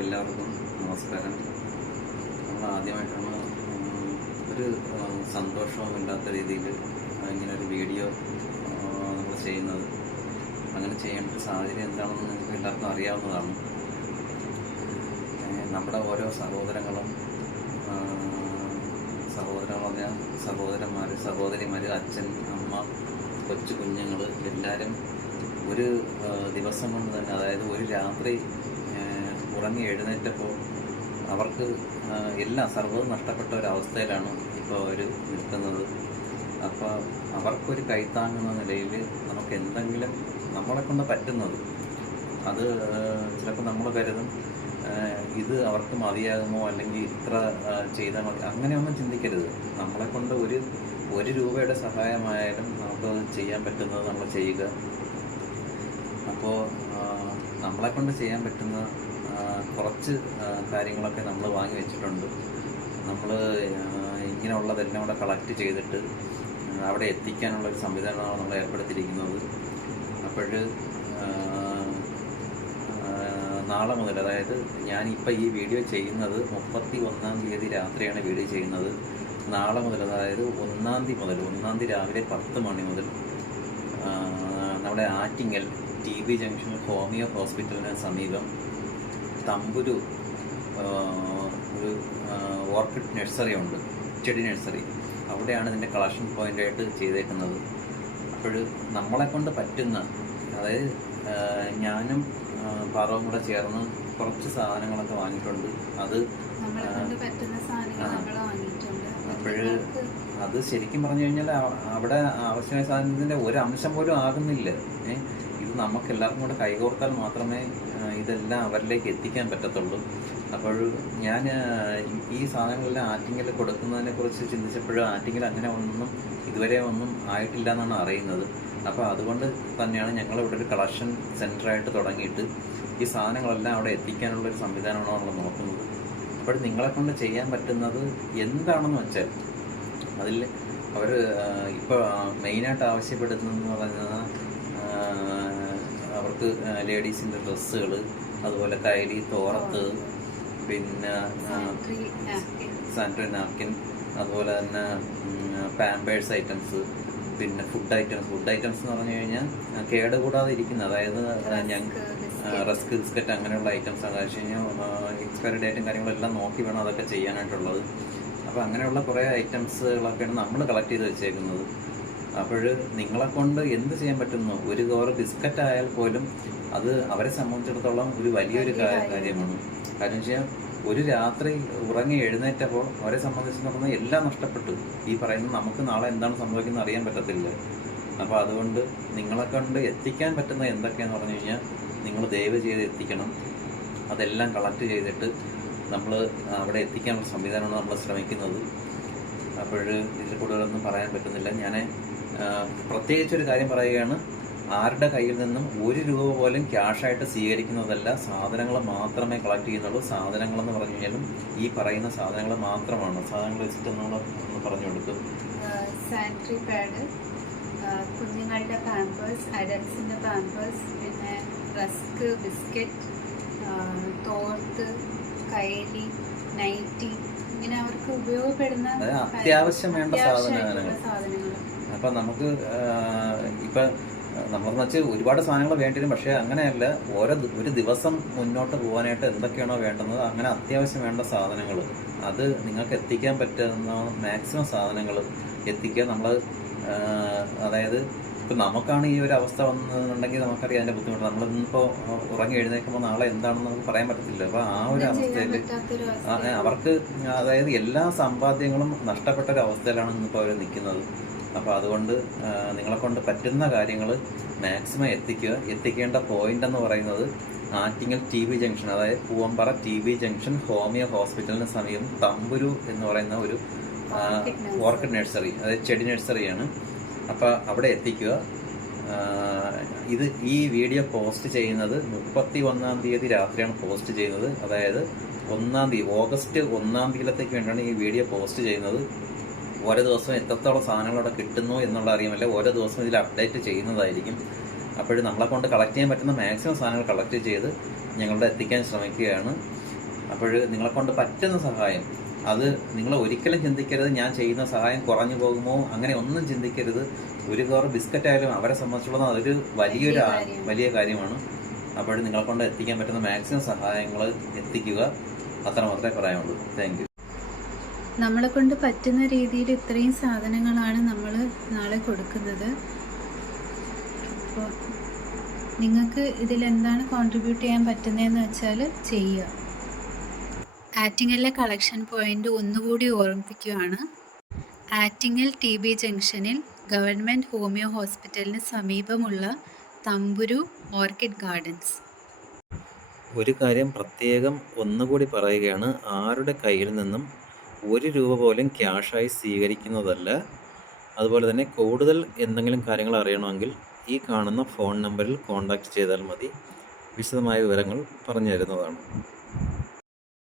എല്ലാവർക്കും നമസ്കാരം. നമ്മൾ ആദ്യമായിട്ടാണ് ഒരു സന്തോഷവുമില്ലാത്ത രീതിയിൽ ഇങ്ങനൊരു വീഡിയോ നമ്മൾ ചെയ്യുന്നത്. അങ്ങനെ ചെയ്യേണ്ട ഒരു സാഹചര്യം എന്താണെന്ന് നിങ്ങൾക്ക് എല്ലാവർക്കും അറിയാവുന്നതാണ്. നമ്മുടെ ഓരോ സഹോദരങ്ങളും പറഞ്ഞാൽ സഹോദരന്മാർ, സഹോദരിമാർ, അച്ഛൻ, അമ്മ, കൊച്ചു കുഞ്ഞുങ്ങൾ എല്ലാവരും ഒരു ദിവസം കൊണ്ട് തന്നെ, അതായത് ഒരു രാത്രി ഉറങ്ങി എഴുന്നേറ്റപ്പോൾ അവർക്ക് എല്ലാം സർവ്വതും നഷ്ടപ്പെട്ട ഒരവസ്ഥയിലാണ് ഇപ്പോൾ അവർ നിൽക്കുന്നത്. അപ്പോൾ അവർക്കൊരു കൈത്താങ്ങുന്ന നിലയിൽ നമുക്ക് എന്തെങ്കിലും നമ്മളെ കൊണ്ട് പറ്റുന്നത്, അത് ചിലപ്പോൾ നമ്മൾ കരുതും ഇത് അവർക്ക് മതിയാകുമോ, അല്ലെങ്കിൽ ഇത്ര ചെയ്താൽ മതി, അങ്ങനെയൊന്നും ചിന്തിക്കരുത്. നമ്മളെ കൊണ്ട് ഒരു രൂപയുടെ സഹായമായാലും നമുക്ക് ചെയ്യാൻ പറ്റുന്നത് നമ്മൾ ചെയ്യുക. അപ്പോൾ നമ്മളെ കൊണ്ട് ചെയ്യാൻ പറ്റുന്ന കുറച്ച് കാര്യങ്ങളൊക്കെ നമ്മൾ വാങ്ങി വെച്ചിട്ടുണ്ട്. നമ്മൾ ഇങ്ങനെയുള്ളതെല്ലാം കൂടെ കളക്ട് ചെയ്തിട്ട് അവിടെ എത്തിക്കാനുള്ളൊരു സംവിധാനമാണ് നമ്മൾ ഏർപ്പെടുത്തിയിരിക്കുന്നത്. അപ്പോൾ നാളെ മുതൽ, അതായത് ഞാനിപ്പോൾ ഈ വീഡിയോ ചെയ്യുന്നത് 31-ാം തീയതി രാത്രിയാണ് വീഡിയോ ചെയ്യുന്നത്. നാളെ മുതൽ, അതായത് 1-ാം തീയതി രാവിലെ 10 മണി മുതൽ നമ്മുടെ ആറ്റിങ്ങൽ TB ജംഗ്ഷൻ ഹോമിയോ ഹോസ്പിറ്റലിന് സമീപം തമ്പുരു ഒരു ഓർക്കിഡ് നഴ്സറി ഉണ്ട്, ചെടി നഴ്സറി. അവിടെയാണ് ഇതിൻ്റെ കളക്ഷൻ പോയിൻ്റായിട്ട് ചെയ്തേക്കുന്നത്. അപ്പോൾ നമ്മളെ കൊണ്ട് പറ്റുന്ന, അതായത് ഞാനും പാറവും കൂടെ ചേർന്ന് കുറച്ച് സാധനങ്ങളൊക്കെ വാങ്ങിയിട്ടുണ്ട്. അത് അത് ശരിക്കും പറഞ്ഞു കഴിഞ്ഞാൽ അവിടെ ആവശ്യമായ സാധനത്തിൻ്റെ ഒരു അംശം പോലും ആകുന്നില്ല. ഇത് നമുക്ക് എല്ലാവർക്കും കൂടെ കൈകോർത്താൽ മാത്രമേ ഇതെല്ലാം അവരിലേക്ക് എത്തിക്കാൻ പറ്റത്തുള്ളൂ. അപ്പോൾ ഞാൻ ഈ സാധനങ്ങളെല്ലാം ആറ്റിങ്ങൽ കൊടുക്കുന്നതിനെ കുറിച്ച് ചിന്തിച്ചപ്പോഴും ആറ്റിങ്ങൽ അങ്ങനെ ഇതുവരെ ഒന്നും ആയിട്ടില്ല എന്നാണ് അറിയുന്നത്. അപ്പോൾ അതുകൊണ്ട് തന്നെയാണ് ഞങ്ങൾ ഇവിടെ ഒരു കളക്ഷൻ സെൻ്ററായിട്ട് തുടങ്ങിയിട്ട് ഈ സാധനങ്ങളെല്ലാം അവിടെ എത്തിക്കാനുള്ളൊരു സംവിധാനമാണ് നമ്മൾ നോക്കുന്നത്. അപ്പോൾ നിങ്ങളെ കൊണ്ട് ചെയ്യാൻ പറ്റുന്നത് എന്താണെന്ന് വെച്ചാൽ, അതിൽ അവർ ഇപ്പോൾ മെയിനായിട്ട് ആവശ്യപ്പെടുന്നതെന്ന് പറഞ്ഞാൽ അവർക്ക് ലേഡീസിൻ്റെ ഡ്രസ്സുകൾ, അതുപോലെ കൈലി, തോർത്ത്, പിന്നെ സാനിറ്ററി നാപ്കിൻ, അതുപോലെ തന്നെ പാമ്പേഴ്സ് ഐറ്റംസ്, പിന്നെ ഫുഡ് ഐറ്റംസ് എന്ന് പറഞ്ഞു കഴിഞ്ഞാൽ കേടുകൂടാതെ ഇരിക്കുന്ന, അതായത് റസ്ക്, ബിസ്ക്കറ്റ് അങ്ങനെയുള്ള ഐറ്റംസ് ആണ്. വെച്ച് കഴിഞ്ഞാൽ എക്സ്പയറി ഡേറ്റും കാര്യങ്ങളെല്ലാം നോക്കി വേണം അതൊക്കെ ചെയ്യാനായിട്ടുള്ളത്. അപ്പോൾ അങ്ങനെയുള്ള കുറേ ഐറ്റംസുകളൊക്കെയാണ് നമ്മൾ കളക്ട് ചെയ്ത് വെച്ചേക്കുന്നത്. അപ്പോൾ നിങ്ങളെ കൊണ്ട് എന്ത് ചെയ്യാൻ പറ്റുന്നു, ഒരു കവറ് ബിസ്ക്കറ്റ് ആയാൽ പോലും അത് അവരെ സംബന്ധിച്ചിടത്തോളം ഒരു വലിയൊരു കാര്യമാണ്. കാരണം വെച്ചാൽ ഒരു രാത്രി ഉറങ്ങി എഴുന്നേറ്റപ്പോൾ അവരെ സംബന്ധിച്ചിടത്തോളം എല്ലാം നഷ്ടപ്പെട്ടു. ഈ പറയുന്ന നമുക്ക് നാളെ എന്താണ് സംഭവിക്കുന്നത് അറിയാൻ പറ്റത്തില്ല. അപ്പോൾ അതുകൊണ്ട് നിങ്ങളെ കൊണ്ട് എത്തിക്കാൻ പറ്റുന്ന എന്തൊക്കെയാണെന്ന് പറഞ്ഞു കഴിഞ്ഞാൽ നിങ്ങൾ ദയവ് ചെയ്ത് എത്തിക്കണം. അതെല്ലാം കളക്ട് ചെയ്തിട്ട് നമ്മൾ അവിടെ എത്തിക്കാനുള്ള സംവിധാനമാണ് നമ്മൾ ശ്രമിക്കുന്നത്. അപ്പോൾ ഇതിൽ കൂടുതലൊന്നും പറയാൻ പറ്റുന്നില്ല. ഞാൻ പ്രത്യേകിച്ചൊരു കാര്യം പറയുകയാണ്, ആരുടെ കയ്യിൽ നിന്നും 1 രൂപ പോലും ക്യാഷായിട്ട് സ്വീകരിക്കുന്നതല്ല, സാധനങ്ങൾ മാത്രമേ കളക്ട് ചെയ്യുന്നുള്ളൂ. സാധനങ്ങളെന്ന് പറഞ്ഞു കഴിഞ്ഞാലും ഈ പറയുന്ന സാധനങ്ങൾ മാത്രമാണ്. സാധനങ്ങൾ വെച്ചിട്ട് ഒന്ന് പറഞ്ഞു കൊടുക്കും. സാനിറ്ററി പാഡ്, കുഞ്ഞുങ്ങളുടെ പാമ്പേഴ്സ്, അഡൽട്സിൻ്റെ പാമ്പേഴ്സ്, പിന്നെ റസ്ക്, ബിസ്ക്കറ്റ്, തോർത്ത്, കൈലി, നൈറ്റി, ഇങ്ങനെ അവർക്ക് ഉപയോഗപ്പെടുന്ന അത്യാവശ്യം വേണ്ട സാധനങ്ങൾ. അപ്പം നമുക്ക് ഇപ്പം നമ്മളെന്ന് വെച്ചാൽ ഒരുപാട് സാധനങ്ങൾ വേണ്ടിവരും. പക്ഷേ അങ്ങനെയല്ല, ഒരു ദിവസം മുന്നോട്ട് പോകാനായിട്ട് എന്തൊക്കെയാണോ വേണ്ടുന്നത് അങ്ങനെ അത്യാവശ്യം വേണ്ട സാധനങ്ങൾ അത് നിങ്ങൾക്ക് എത്തിക്കാൻ പറ്റുന്ന മാക്സിമം സാധനങ്ങൾ എത്തിക്കുക. നമ്മൾ അതായത് ഇപ്പം നമുക്കാണ് ഈ ഒരു അവസ്ഥ വന്നിട്ടുണ്ടെങ്കിൽ നമുക്കറിയാം അതിൻ്റെ ബുദ്ധിമുട്ട്. നമ്മളിന്നിപ്പോൾ ഉറങ്ങി എഴുന്നേൽക്കുമ്പോൾ നാളെ എന്താണെന്ന് നമുക്ക് പറയാൻ പറ്റത്തില്ല. അപ്പോൾ ആ ഒരു അവസ്ഥയിൽ അവർക്ക്, അതായത് എല്ലാ സമ്പാദ്യങ്ങളും നഷ്ടപ്പെട്ട ഒരു അവസ്ഥയിലാണ് ഇന്നിപ്പോൾ അവർ നിൽക്കുന്നത്. അപ്പോൾ അതുകൊണ്ട് നിങ്ങളെ കൊണ്ട് പറ്റുന്ന കാര്യങ്ങൾ മാക്സിമം എത്തിക്കേണ്ട പോയിന്റ് എന്ന് പറയുന്നത് ആറ്റിങ്ങൽ TB ജംഗ്ഷൻ, അതായത് പൂവമ്പാറ TB ജംഗ്ഷൻ ഹോമിയോ ഹോസ്പിറ്റലിന് സമീപം തമ്പുരു എന്ന് പറയുന്ന ഒരു ഓർക്കിഡ് നഴ്സറി, അതായത് ചെടി നഴ്സറിയാണ്. അപ്പോൾ അവിടെ എത്തിക്കുക. ഈ വീഡിയോ പോസ്റ്റ് ചെയ്യുന്നത് 31-ാം തീയതി രാത്രിയാണ് പോസ്റ്റ് ചെയ്യുന്നത്. അതായത് ഓഗസ്റ്റ് 1-ാം തീയതിയിലത്തേക്ക് വേണ്ടിയാണ് ഈ വീഡിയോ പോസ്റ്റ് ചെയ്യുന്നത്. ഓരോ ദിവസവും എത്രത്തോളം സാധനങ്ങൾ അവിടെ കിട്ടുന്നു എന്നുള്ള അറിയാമല്ല, ഓരോ ദിവസവും ഇതിൽ അപ്ഡേറ്റ് ചെയ്യുന്നതായിരിക്കും. അപ്പോൾ നമ്മളെ കൊണ്ട് കളക്ട് ചെയ്യാൻ പറ്റുന്ന മാക്സിമം സാധനങ്ങൾ കളക്ട് ചെയ്ത് ഞങ്ങളുടെ എത്തിക്കാൻ ശ്രമിക്കുകയാണ്. അപ്പോൾ നിങ്ങളെക്കൊണ്ട് പറ്റുന്ന സഹായം, അത് നിങ്ങൾ ഒരിക്കലും ചിന്തിക്കരുത് ഞാൻ ചെയ്യുന്ന സഹായം കുറഞ്ഞു പോകുമോ, അങ്ങനെ ഒന്നും ചിന്തിക്കരുത്. ഒരു കവർ ബിസ്ക്കറ്റ് ആയാലും അവരെ സംബന്ധിച്ചുള്ളത് അതൊരു വലിയ കാര്യമാണ്. അപ്പോൾ നിങ്ങളെക്കൊണ്ട് എത്തിക്കാൻ പറ്റുന്ന മാക്സിമം സഹായങ്ങൾ എത്തിക്കുക, അത്ര മാത്രമേ പറയാനുള്ളൂ. Thank you. നമ്മളെ കൊണ്ട് പറ്റുന്ന രീതിയിൽ ഇത്രയും സാധനങ്ങളാണ് നമ്മൾ നാളെ കൊടുക്കുന്നത്. അപ്പോൾ നിങ്ങൾക്ക് ഇതിലെന്താണ് കോൺട്രിബ്യൂട്ട് ചെയ്യാൻ പറ്റുന്നതെന്ന് വെച്ചാൽ ചെയ്യുക. ആറ്റിങ്ങലിലെ കളക്ഷൻ പോയിന്റ് ഒന്നുകൂടി ഓർമ്മിപ്പിക്കുകയാണ്. ആറ്റിങ്ങൽ TB ജംഗ്ഷനിൽ ഗവൺമെൻറ് ഹോമിയോ ഹോസ്പിറ്റലിന് സമീപമുള്ള തമ്പുരു ഓർക്കിഡ് ഗാർഡൻസ്. ഒരു കാര്യം പ്രത്യേകം ഒന്നുകൂടി പറയുകയാണ്, ആരുടെ കയ്യിൽ നിന്നും 1 രൂപ പോലും ക്യാഷായി സ്വീകരിക്കുന്നതല്ല. അതുപോലെ തന്നെ കൂടുതൽ എന്തെങ്കിലും കാര്യങ്ങൾ അറിയണമെങ്കിൽ ഈ കാണുന്ന ഫോൺ നമ്പറിൽ കോൺടാക്റ്റ് ചെയ്താൽ മതി, വിശദമായ വിവരങ്ങൾ പറഞ്ഞു തരുന്നതാണ്.